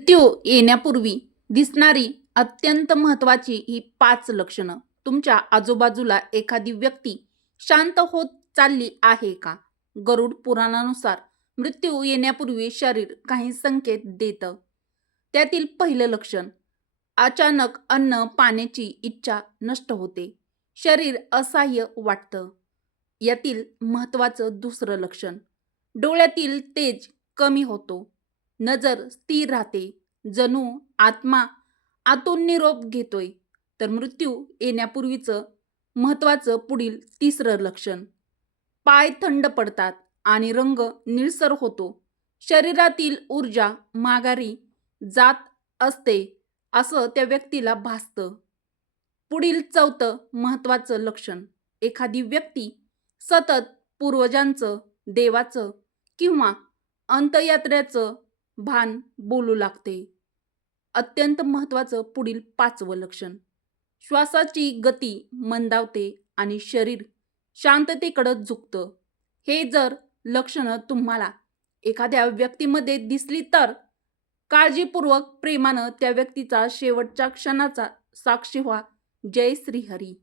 मृत्यू येण्यापूर्वी दिसणारी अत्यंत महत्वाची ही पाच लक्षणं. तुमच्या आजूबाजूला एखादी व्यक्ती शांत होत चालली आहे का? गरुड पुराणानुसार मृत्यू येण्यापूर्वी शरीर काही संकेत देतं. त्यातील पहिलं लक्षण अचानक अन्न पाण्याची इच्छा नष्ट होते. शरीर असह्य वाटतं. यातील महत्त्वाचं दुसरं लक्षण डोळ्यातील तेज कमी होतो. नजर स्थिर राहते. जणू आत्मा आतून निरोप घेतोय. तर मृत्यू येण्यापूर्वीचं महत्त्वाचं पुढील तिसरं लक्षण. पाय थंड पडतात आणि रंग निळसर होतो. शरीरातील ऊर्जा माघारी जात असते असं त्या व्यक्तीला भासतं. पुढील चौथं महत्त्वाचं लक्षण एखादी व्यक्ती सतत पूर्वजांचं देवाचं किंवा अंतयात्र्याचं भान बोलू लागते. अत्यंत महत्त्वाचं पुढील पाचवं लक्षण. श्वासाची गती मंदावते आणि शरीर शांततेकडं झुकतं. हे जर लक्षणं तुम्हाला एखाद्या व्यक्तीमध्ये दिसली तर काळजीपूर्वक प्रेमानं त्या व्यक्तीचा शेवटच्या क्षणाचा साक्षी व्हा. जय श्रीहरी.